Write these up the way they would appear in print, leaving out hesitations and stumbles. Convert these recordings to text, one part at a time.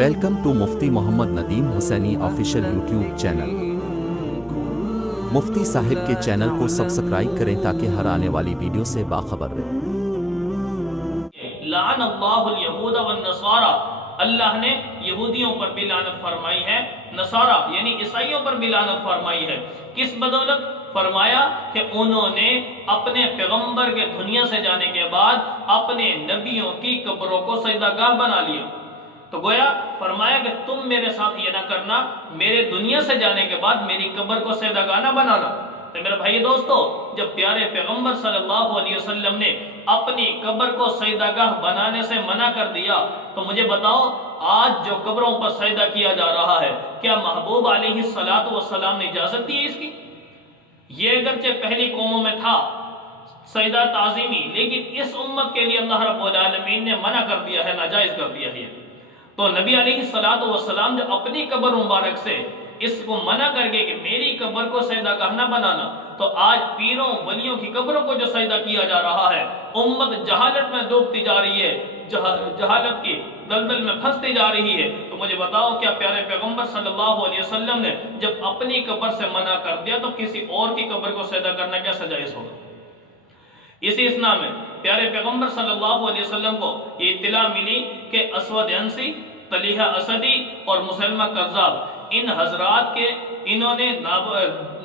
Welcome to Mufti Muhammad Nadeem Husaini official YouTube channel. Mufti صاحب کے channel کو سبسکرائب کریں تاکہ ہر آنے والی ویڈیو سے باخبر رہیں۔ لعن اللہ الیہود والنصارى، اللہ نے یہودیوں پر بھی لعنت فرمائی ہے، نصارہ یعنی عیسائیوں پر بھی لعنت فرمائی ہے۔ کس بدولت؟ فرمایا کہ انہوں نے اپنے پیغمبر کے دنیا سے جانے کے بعد اپنے نبیوں کی قبروں کو سجدہ گاہ بنا لیا۔ تو گویا فرمایا کہ تم میرے ساتھ یہ نہ کرنا، میرے دنیا سے جانے کے بعد میری قبر کو سجدہ گاہ نہ بنانا۔ تو میرے بھائی دوستو، جب پیارے پیغمبر صلی اللہ علیہ وسلم نے اپنی قبر کو سجدہ گاہ بنانے سے منع کر دیا، تو مجھے بتاؤ آج جو قبروں پر سجدہ کیا جا رہا ہے، کیا محبوب علیہ السلام نے اجازت دی ہے اس کی؟ یہ اگرچہ پہلی قوموں میں تھا سجدہ تعظیمی، لیکن اس امت کے لیے اللہ رب العالمین نے منع کر دیا ہے، ناجائز کر دیا ہے۔ تو نبی علیہ السلام جو اپنی قبر مبارک سے اس کو منع کر گئے کہ میری قبر کو سجدہ گاہ نہ بنانا، تو آج پیروں ولیوں کی قبروں کو جو سجدہ کیا جا رہا ہے، امت جہالت میں ڈوبتی جا رہی ہے، جہالت کی دلدل میں پھنستی جا رہی ہے۔ تو مجھے بتاؤ کیا پیارے پیغمبر صلی اللہ علیہ وسلم نے جب اپنی قبر سے منع کر دیا تو کسی اور کی قبر کو سجدہ کرنا کیسا جائز ہوگا؟ اسی اسنا میں پیارے پیغمبر صلی اللہ علیہ وسلم کو یہ اطلاع ملی کہ اسود عنسی، طلیحہ اسدی اور مسلمہ کذاب، ان حضرات کے انہوں نے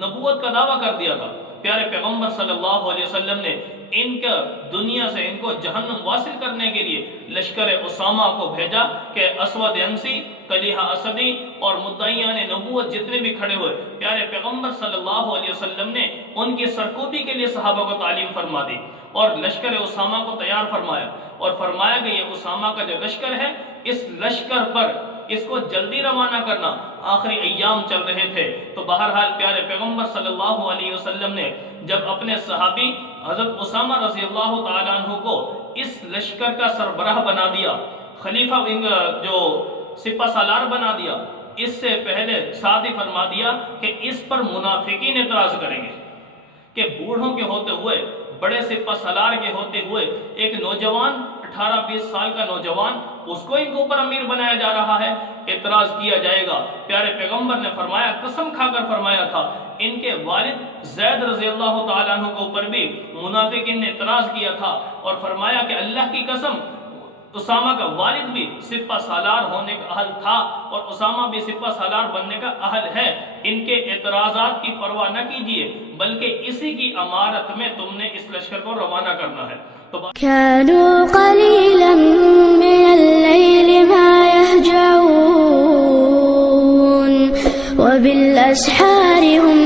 نبوت کا دعویٰ کر دیا تھا۔ پیارے پیغمبر صلی اللہ علیہ وسلم نے ان کا دنیا سے ان کو جہنم واصل کرنے کے لیے لشکر اسامہ کو بھیجا کہ اسود عنسی، طلیحہ اسدی اور مدعیان نبوت جتنے بھی کھڑے ہوئے، پیارے پیغمبر صلی اللہ علیہ وسلم نے ان کی سرکوبی کے لیے صحابہ کو تعلیم فرما دی اور لشکر اسامہ کو تیار فرمایا، اور فرمایا کہ یہ اسامہ کا جو لشکر ہے، اس لشکر پر اس کو جلدی روانہ کرنا، آخری ایام چل رہے تھے۔ تو بہرحال پیارے پیغمبر صلی اللہ علیہ وسلم نے جب اپنے صحابی حضرت اسامہ رضی اللہ تعالیٰ عنہ کو اس لشکر کا سربراہ بنا دیا، خلیفہ جو سپہ سالار بنا دیا، اس سے پہلے ساتھ ہی فرما دیا کہ اس پر منافقین اعتراض کریں گے کہ بوڑھوں کے ہوتے ہوئے، بڑے سپہ سالار کے ہوتے ہوئے ایک نوجوان 18-20 سال کا نوجوان، اس کو ان کے اوپر امیر بنایا جا رہا ہے، اعتراض کیا جائے گا۔ پیارے پیغمبر نے فرمایا، قسم کھا کر فرمایا تھا، ان کے والد زید رضی اللہ تعالیٰ عنہ کے اوپر بھی منافقین نے اعتراض کیا تھا، اور فرمایا کہ اللہ کی قسم اسامہ کا والد بھی سپہ سالار ہونے کا اہل تھا اور اسامہ بھی سپہ سالار بننے کا اہل ہے، ان کے اعتراضات کی پرواہ نہ کیجیے، بلکہ اسی کی امارت میں تم نے اس لشکر کو روانہ کرنا ہے۔ كانوا قليلا من الليل ما يهجعون وبالأسحار هم